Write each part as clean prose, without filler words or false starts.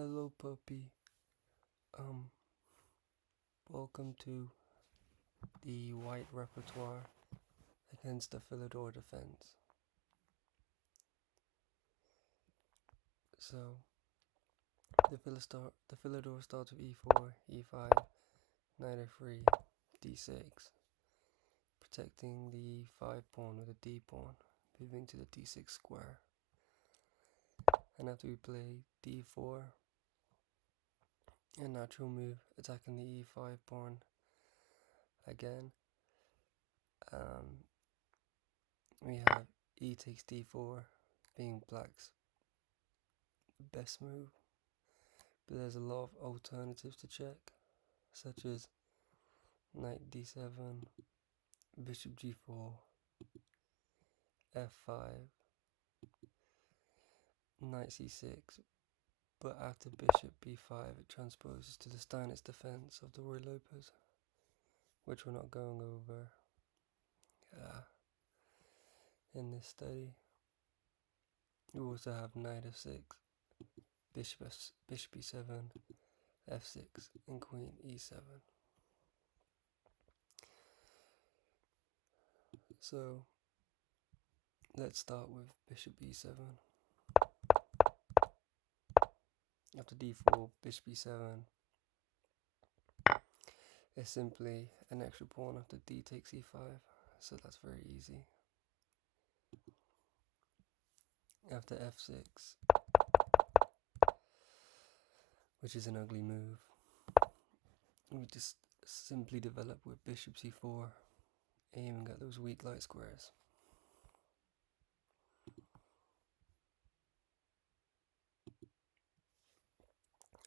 Hello, puppy. Um, Welcome to the white repertoire against the Philidor defense. So, the Philidor starts with e4, e5, knight f3, d6, protecting the e5 pawn with a d pawn, moving to the d6 square. And after we play d4, a natural move, attacking the e5 pawn again. We have e takes d4 being black's best move, but there's a lot of alternatives to check, such as knight d7, bishop g4, f5, knight c6, but after bishop b5 it transposes to the Steinitz defense of the Ruy Lopez, which we're not going over in this study. We also have knight f6, bishop e7, f6, and queen e7. So let's start with bishop e7. After d4, bishop e7 is simply an extra pawn after d takes e5, so that's very easy. After f6, which is an ugly move, we just simply develop with bishop c4, aiming at those weak light squares.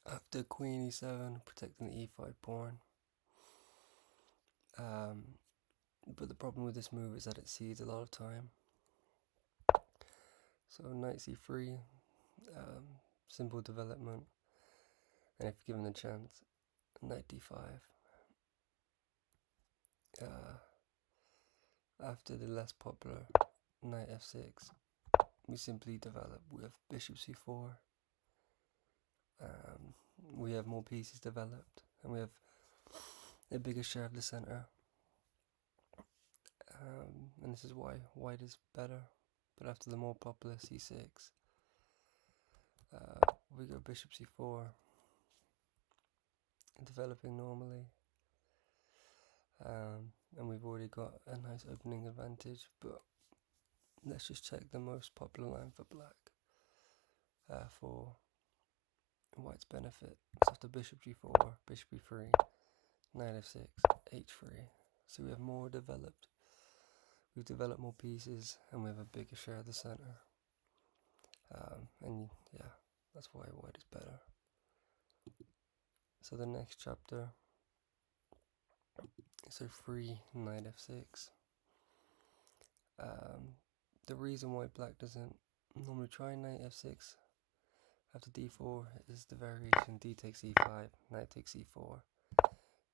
After queen e7, protecting the e5 pawn. But the problem with this move is that it cedes a lot of time. So knight c3, simple development, and if given the chance, knight d5. After the less popular knight f6, we simply develop with bishop c4. We have more pieces developed, and we have a bigger share of the center. And this is why white is better. But after the more popular c6, we go bishop c4, developing normally. And we've already got a nice opening advantage, but let's just check the most popular line for black for white's benefit. So after bishop g4, bishop e3, knight f6, h3. So we have more developed. We've developed more pieces, and we have a bigger share of the center. And yeah, that's why white is better. So the next chapter, so free knight f6. The reason why black doesn't normally try knight f6 after d4 is the variation d takes e5, knight takes e4,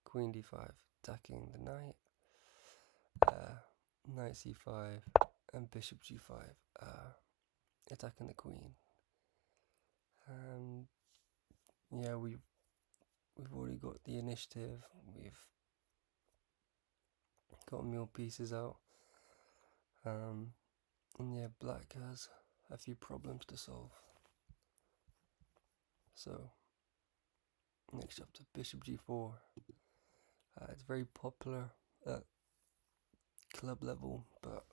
queen d5, attacking the knight, knight c5, and bishop g5, attacking the queen. And yeah, we've already got the initiative. We've got more pieces out. And yeah, black has a few problems to solve. So next chapter, bishop g4. It's very popular at club level, but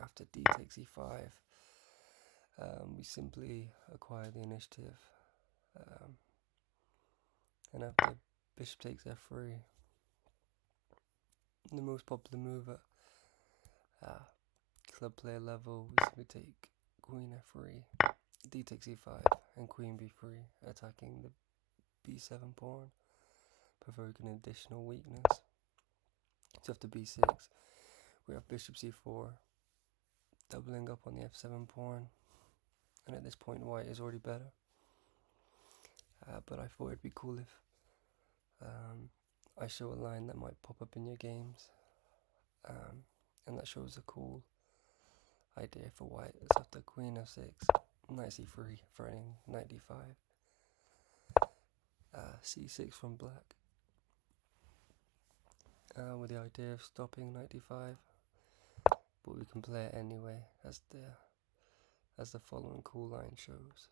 after d takes e5, we simply acquire the initiative. And after bishop takes f3, the most popular move at club player level, we simply take queen f3, d takes e5, and queen b3, attacking the b7 pawn, provoking additional weakness. So after b6, we have bishop c4, doubling up on the f7 pawn, and at this point white is already better. But I thought it'd be cool if I show a line that might pop up in your games, and that shows a cool idea for white. It's after queen f6, knight c3, threatening knight d5, c6 from black, with the idea of stopping knight d5, but we can play it anyway, as the following cool line shows.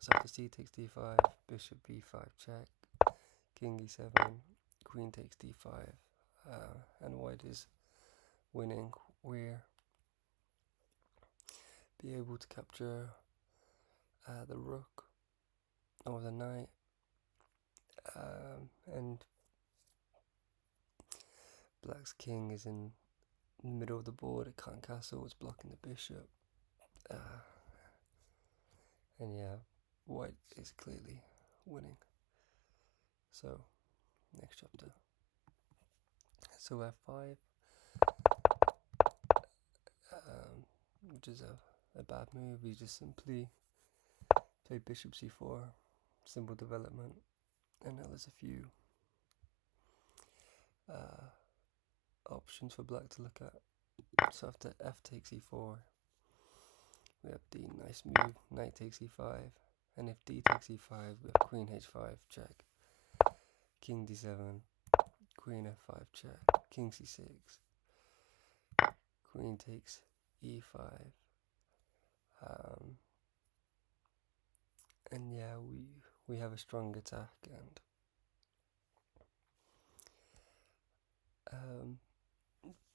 So after c takes d5, bishop b5 check, king e7, queen takes d5, and white is winning. We're be able to capture the rook or the knight, and black's king is in the middle of the board. It can't castle, it's blocking the bishop, and yeah, white is clearly winning. So next chapter. So f5, which is a bad move. We just simply play bishop c4, simple development, and now there's a few options for black to look at. So after f takes e4, we have the nice move, knight takes e5, and if d takes e5, we have queen h5 check, king d7, queen f5 check, king c6, queen takes e5, and yeah, we have a strong attack, and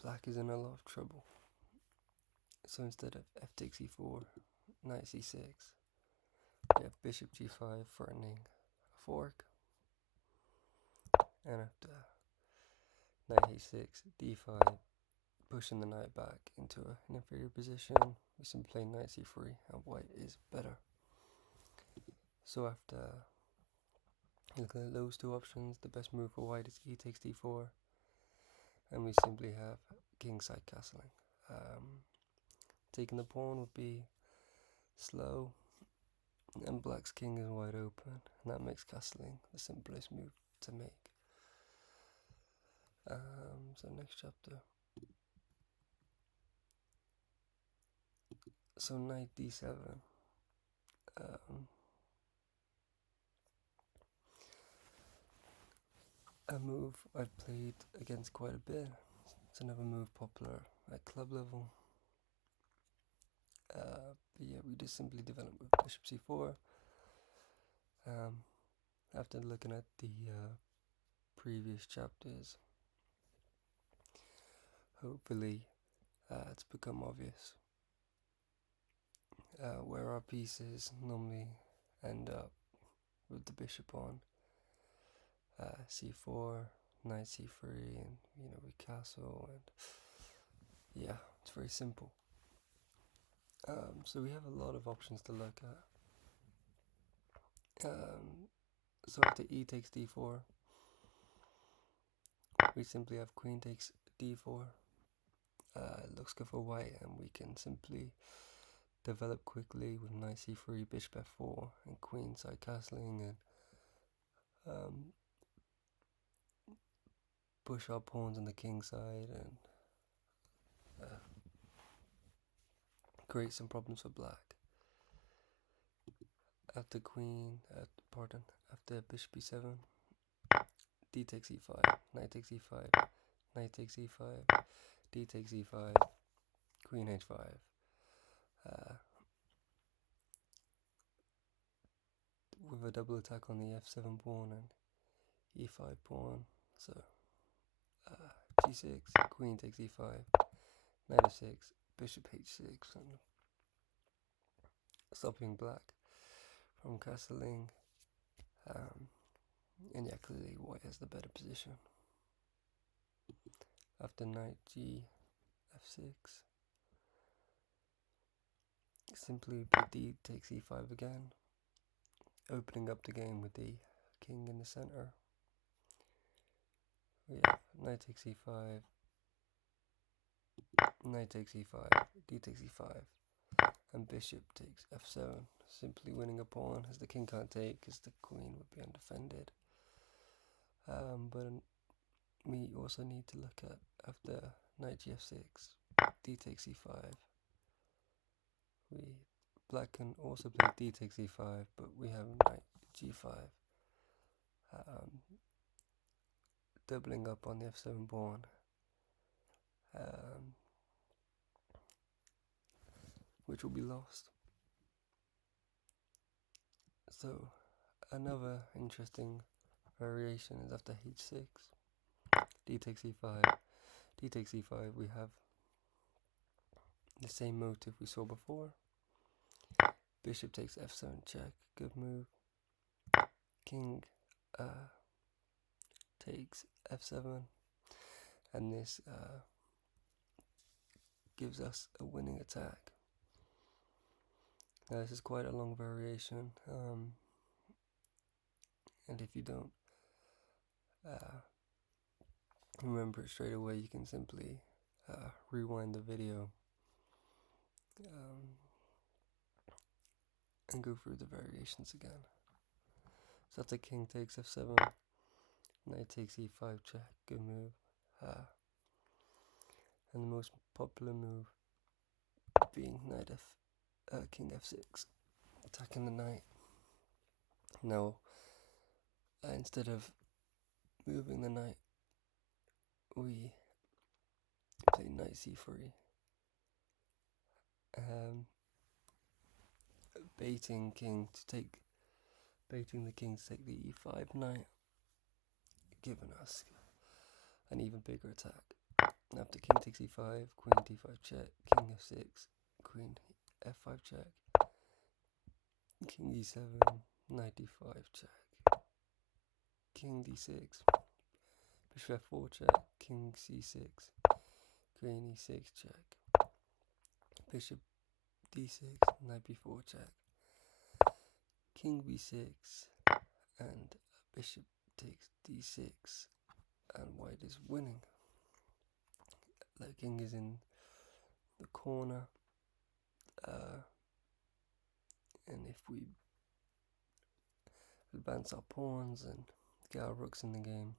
black is in a lot of trouble. So instead of f takes e4, knight c6, we have bishop g5 threatening a fork, and after knight h6, d5, pushing the knight back into an inferior position, we simply play knight c3, and white is better. So after looking at those two options, the best move for white is e takes d4, and we simply have kingside castling. Taking the pawn would be slow, and black's king is wide open, and that makes castling the simplest move to make. So next chapter. So knight d7. A move I've played against quite a bit. It's another move popular at club level. But yeah, we just simply develop with bishop c4. After looking at the previous chapters, hopefully it's become obvious where our pieces normally end up with the bishop on c4, knight c3, and we castle, and yeah, it's very simple. So we have a lot of options to look at. So after e takes d4, we simply have queen takes d4. It looks good for white, and we can simply develop quickly with knight c3, bishop f4, and queen side castling, and push our pawns on the king side, and create some problems for black. After bishop e7, d takes e5, knight takes e5, knight takes e5, d takes e5, queen h5. With a double attack on the f7 pawn and e5 pawn, so g6, queen takes e5, knight f6, bishop h6, and stopping black from castling. And yeah, clearly white has the better position. After knight g f6, simply play d takes e5 again, opening up the game with the king in the center. We have knight takes e5, knight takes e5, d takes e5, and bishop takes f7, simply winning a pawn, as the king can't take, because the queen would be undefended. But we also need to look at, after knight gf6, d takes e5, black can also play d takes e5, but we have knight g5, doubling up on the f7 pawn, which will be lost. So another interesting variation is after h6, d takes e5, d takes e5, we have the same motive we saw before. Bishop takes f7 check, good move. King takes f7, and this gives us a winning attack. Now this is quite a long variation, and if you don't remember it straight away, you can simply rewind the video and go through the variations again. So after king takes f7, knight takes e5 check, good move. And the most popular move being king f6, attacking the knight. Now, instead of moving the knight, we play knight c3, baiting the king to take the e5 knight, giving us an even bigger attack. After king takes e5, queen d5 check, king f6, queen f5 check, king e7, knight d5 check, king d6, bishop f4 check, king c6, queen e6 check, bishop d6, knight b4 check, king b6, and bishop takes d6, and white is winning. The king is in the corner, and if we advance our pawns and get our rooks in the game,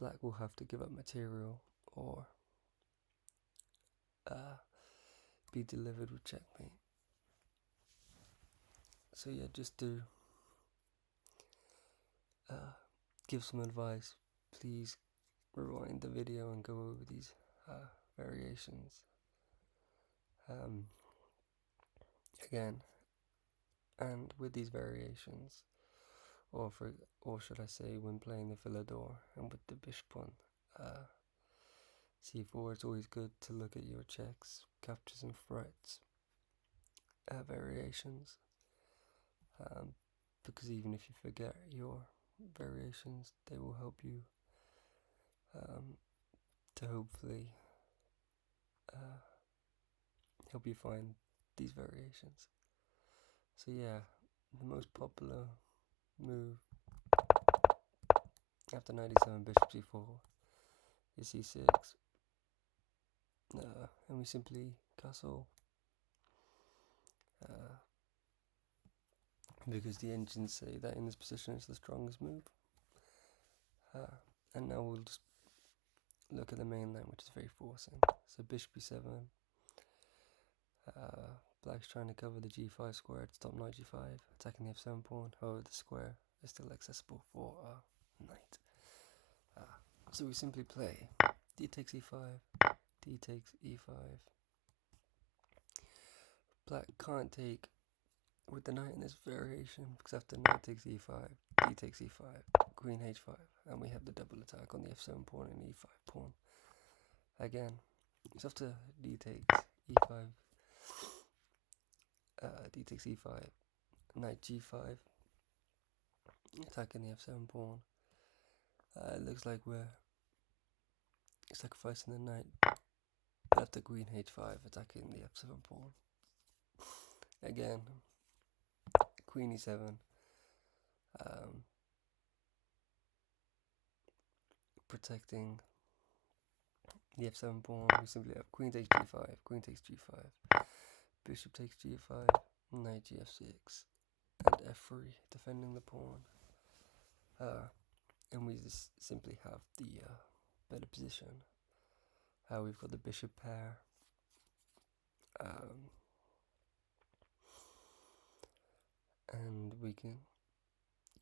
black will have to give up material or be delivered with checkmate. So yeah, just to give some advice, please rewind the video and go over these variations again. And with these variations, or should I say, when playing the Philidor and with the bishop on c4, it's always good to look at your checks, captures and threats variations, because even if you forget your variations, they will help you to hopefully help you find these variations. So yeah, the most popular move after knight e7, bishop c4 is c6, and we simply castle because the engines say that in this position is the strongest move. And now we'll just look at the main line, which is very forcing. So bishop e7, black's trying to cover the g5 square to stop knight g5, attacking the f7 pawn. However, the square is still accessible for knight. So we simply play d takes e5, d takes e5. Black can't take with the knight in this variation, because after knight takes e5, d takes e5, queen h5, and we have the double attack on the f7 pawn and e5 pawn. Again, it's after d takes e5, d takes e5, knight g5, attacking the f7 pawn. It looks like we're sacrificing the knight, but after queen h5, attacking the f7 pawn. Again, queen e7, protecting the f7 pawn. We simply have queen takes g5, queen takes g5, bishop takes g5, knight gf6, and f3, defending the pawn. And we just simply have the better position. We've got the bishop pair, and we can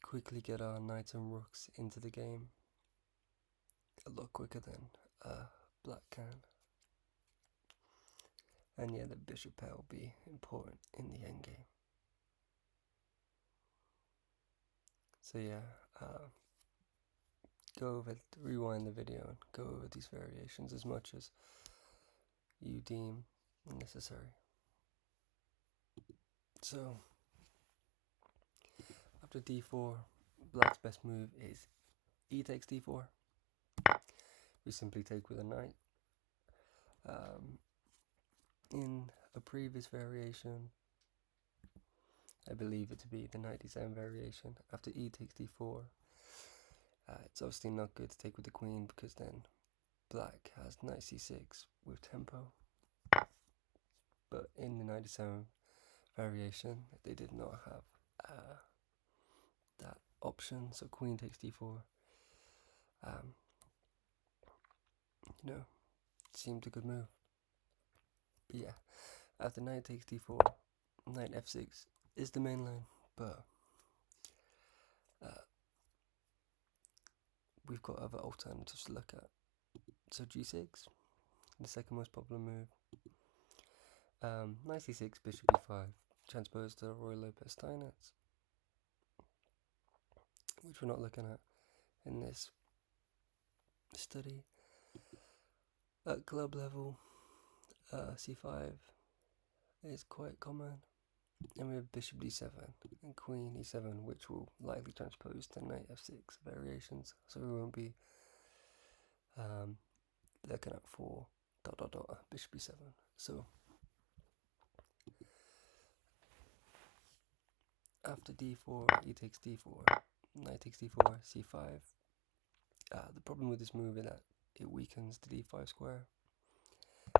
quickly get our knights and rooks into the game a lot quicker than black can. And yeah, the bishop pair will be important in the endgame. So yeah, rewind the video and go over these variations as much as you deem necessary. So after d4, black's best move is e takes d4. We simply take with a knight. In a previous variation, I believe it to be the knight d7 variation, after e takes d4, it's obviously not good to take with the queen because then black has knight c6 with tempo. But in the knight d7 variation, they did not have that option, so queen takes d4. Seemed a good move. But yeah, after knight takes d4, knight f6 is the main line, but we've got other alternatives to look at. So g6, the second most popular move. Knight c6, bishop e5, transposed to Roy Lopez Steinitz, which we're not looking at in this study. At club level, c5 is quite common, and we have bishop d7 and queen e7, which will likely transpose to knight f6 variations, so we won't be looking at 4 ... bishop e7. So after d4, e takes d4, knight takes d4, c5. The problem with this move is that it weakens the d5 square,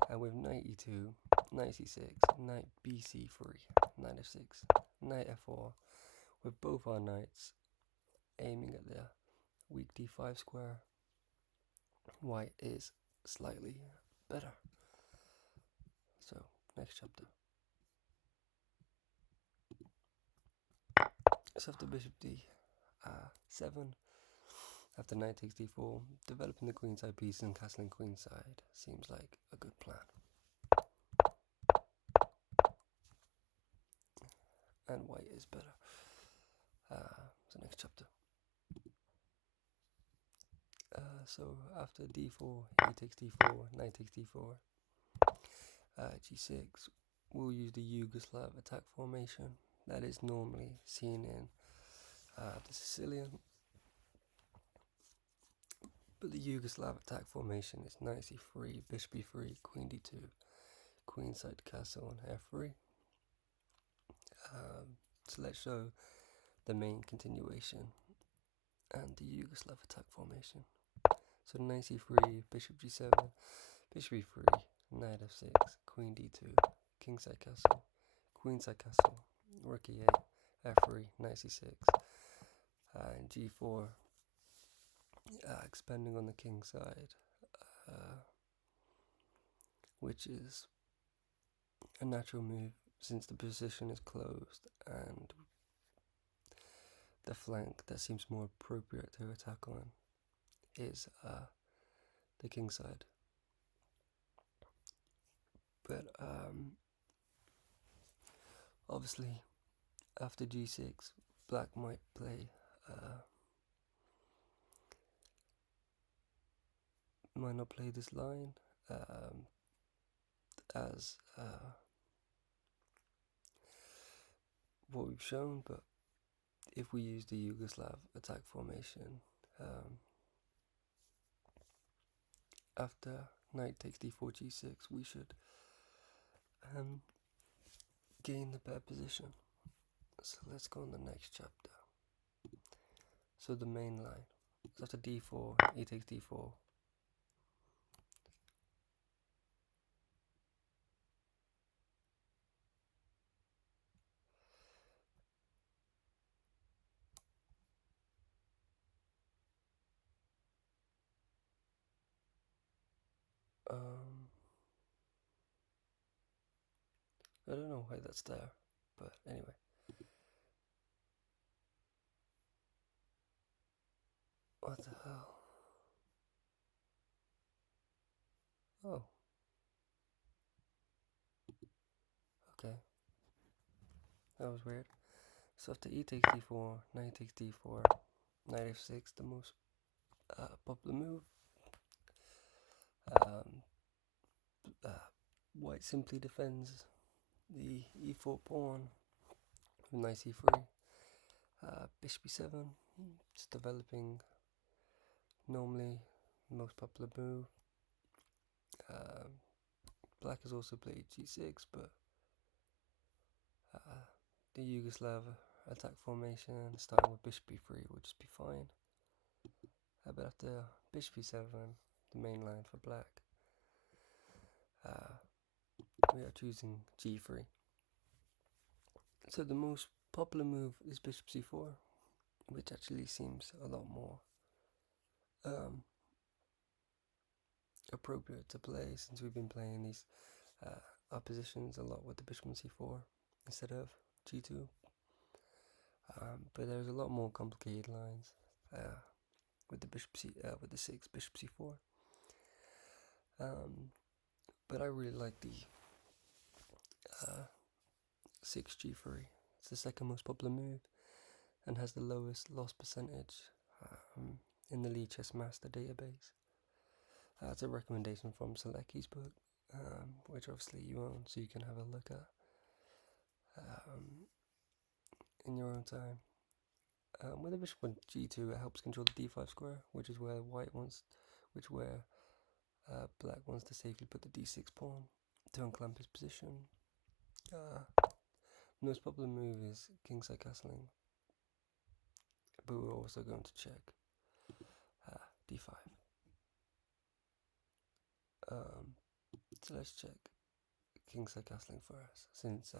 and with knight e2, knight c6, knight bc3, knight f6, knight f4, with both our knights aiming at the weak d5 square, white is slightly better. So next chapter. So after bishop d7, after knight takes d4, developing the queenside piece and castling queenside seems like a good plan. And white is better. So next chapter. So after d4, e takes d4, knight takes d4, g6, we'll use the Yugoslav attack formation that is normally seen in the Sicilian. But the Yugoslav attack formation is knight c3, bishop e3, queen d2, queenside castle on f3. So let's show the main continuation and the Yugoslav attack formation. So knight c3, bishop g7, bishop e3, knight f6, queen d2, kingside castle, queenside castle, rook e8, f3, knight c6, and g4, expanding on the king side, which is a natural move since the position is closed and the flank that seems more appropriate to attack on is the king side. But obviously after g6, black might play might not play this line as what we've shown, but if we use the Yugoslav attack formation, after knight takes d4, g6, we should gain the better position. So let's go on the next chapter. So the main line. So after d4, e takes d4. I don't know why that's there, but anyway. Oh, okay. That was weird. So after e takes d4, knight takes d4, knight f6, the most popular move. Um, White simply defends the e4 pawn with knight c3. Bishop e7, it's developing normally the most popular move. Black has also played g6, but the Yugoslav attack formation starting with bishop e3 would just be fine. But after bishop e7, the main line for black, we are choosing g3. So the most popular move is bishop c4, which actually seems a lot more appropriate to play, since we've been playing these oppositions a lot with the bishop on c4 instead of g2. But there's a lot more complicated lines with the with the 6 bishop c4. But I really like the 6 g3. It's the second most popular move and has the lowest loss percentage in the Lee Chess Master database. It's a recommendation from Selecki's book, which obviously you own, so you can have a look at in your own time. With the bishop on g2, it helps control the d5 square, which is where black wants to safely put the d6 pawn to unclamp his position. Most popular move is kingside castling, but we're also going to check d5. So let's check kingside castling first, since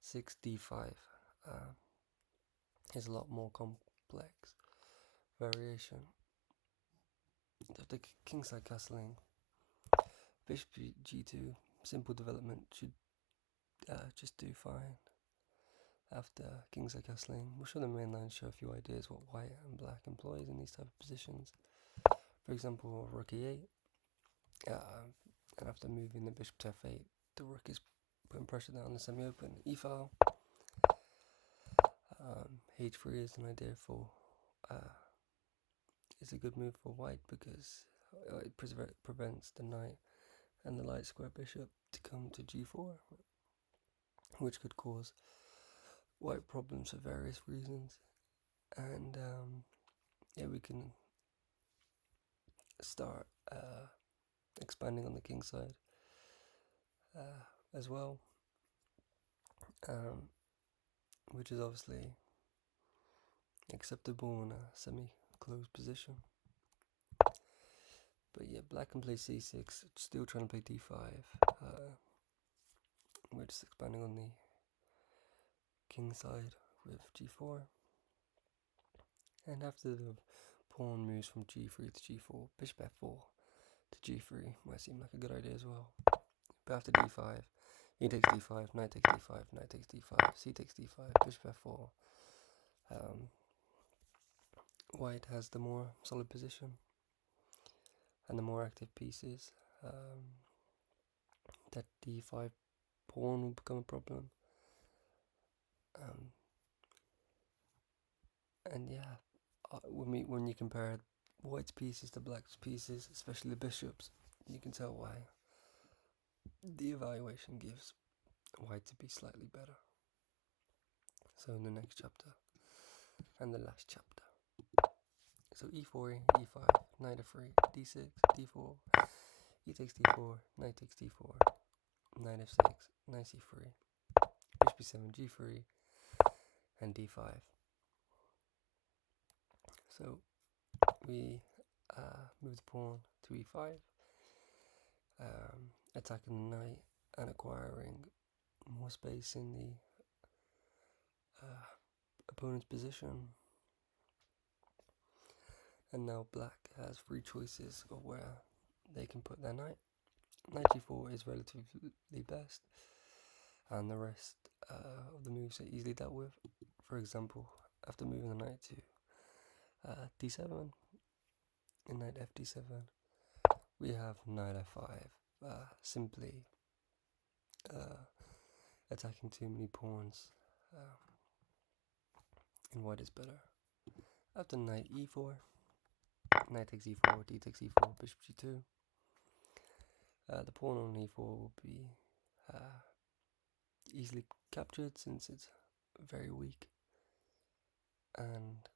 6 d5 is a lot more complex variation. After kingside castling, bishop g2, simple development should just do fine. After kingside castling, we'll show the main line, show a few ideas what white and black employs in these type of positions. For example, rook e8, and after moving the bishop to f8, the rook is putting pressure down the semi-open e-file. H3 is an idea for is a good move for white because it prevents the knight and the light square bishop to come to g4, which could cause white problems for various reasons. And yeah, we can start expanding on the king side as well, which is obviously acceptable in a semi-closed position. But yeah, black can play c6, still trying to play d5. We're just expanding on the king side with g4. And after the pawn moves from g3 to g4, bishop f4 to g3 might seem like a good idea as well. But after d5, e takes d5, knight takes d5, knight takes d5, c takes d5, bishop f4. White has the more solid position and the more active pieces. That d5 pawn will become a problem. And yeah, when you compare white's pieces to black's pieces, especially the bishops, you can tell why the evaluation gives white to be slightly better. So in the next chapter and the last chapter, so e4, e5, knight f3, d6, d4, e takes d4, knight takes d4, knight f6, knight c3, bishop e7, g3, and d5. So we move the pawn to e5, attacking the knight and acquiring more space in the opponent's position. And now black has three choices of where they can put their knight. Knight g4 is relatively best, and the rest of the moves are easily dealt with. For example, after moving the knight to d7 and knight fd7, we have knight f5, simply attacking too many pawns, and white is better. After knight e4, knight takes e4, d takes e4, bishop g2. The pawn on e4 will be easily captured since it's very weak, and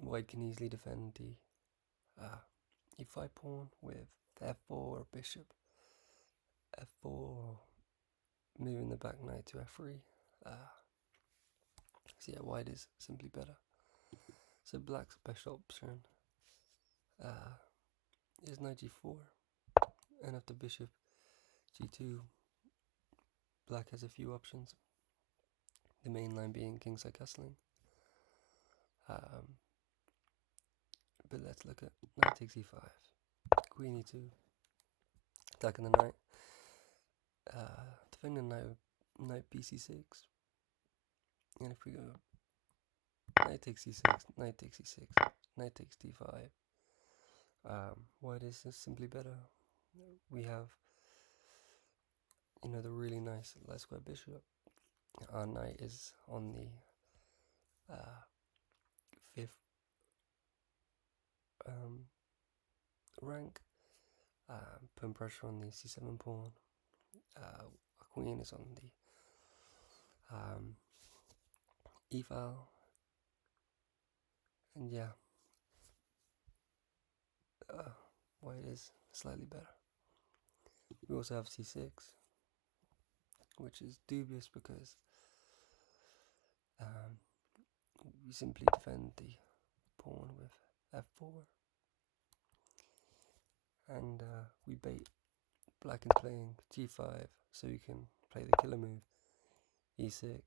white can easily defend the e5 pawn with f4 or bishop f4, moving the back knight to f3. So yeah, white is simply better. So black's best option is knight g4, and after bishop g2, black has a few options. The main line being kingside castling. But let's look at knight takes e5, queen e2, attacking the knight, defending the knight bc6, and if we go knight takes e6, knight takes e6, knight takes d5, white is simply better. We have, the really nice light square bishop. Our knight is on the 5th rank, putting pressure on the c7 pawn. Our queen is on the e file, and yeah, white is slightly better. We also have c6, which is dubious because we simply defend the pawn with f4, and we bait black in playing g5, so you can play the killer move e6,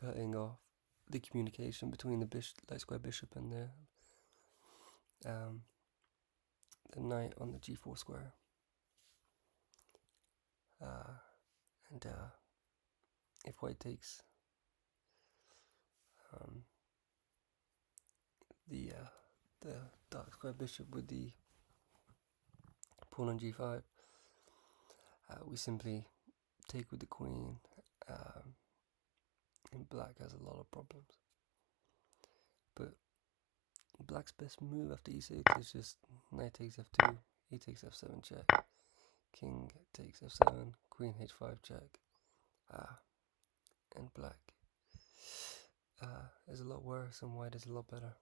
cutting off the communication between the light square bishop and the knight on the g4 square. And if white takes the dark square bishop with the pawn on g5, we simply take with the queen, and black has a lot of problems. But black's best move after e6 is just knight takes f2, e takes f7 check, king takes f7, queen h5 check, and black is a lot worse and white is a lot better.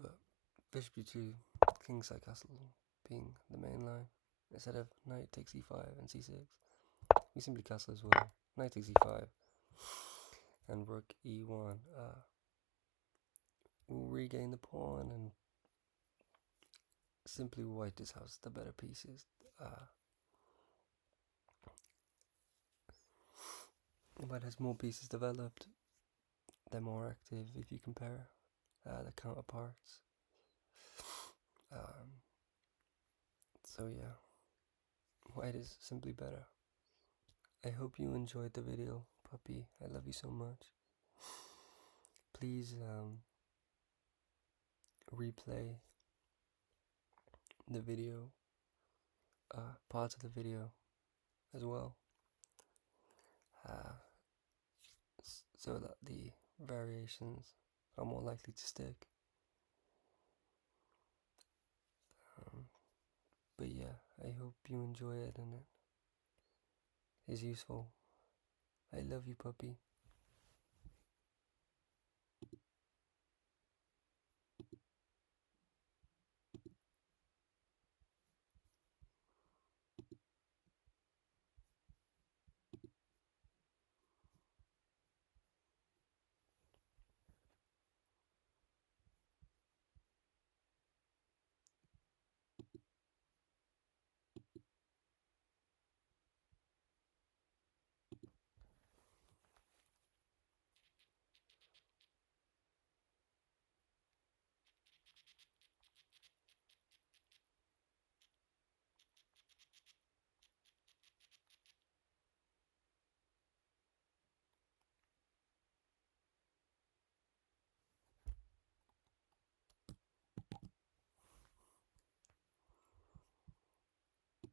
But bishop g2, kingside castle being the main line, instead of knight takes e5 and c6, we simply castle as well. Knight takes e5 and rook e1. We'll regain the pawn, and simply white just has the better pieces. White has more pieces developed. They're more active if you compare the counterparts. So yeah, white is simply better. I hope you enjoyed the video, puppy. I love you so much. Please replay the video, parts of the video as well, so that the variations are more likely to stick. But yeah, I hope you enjoy it and it is useful. I love you, puppy.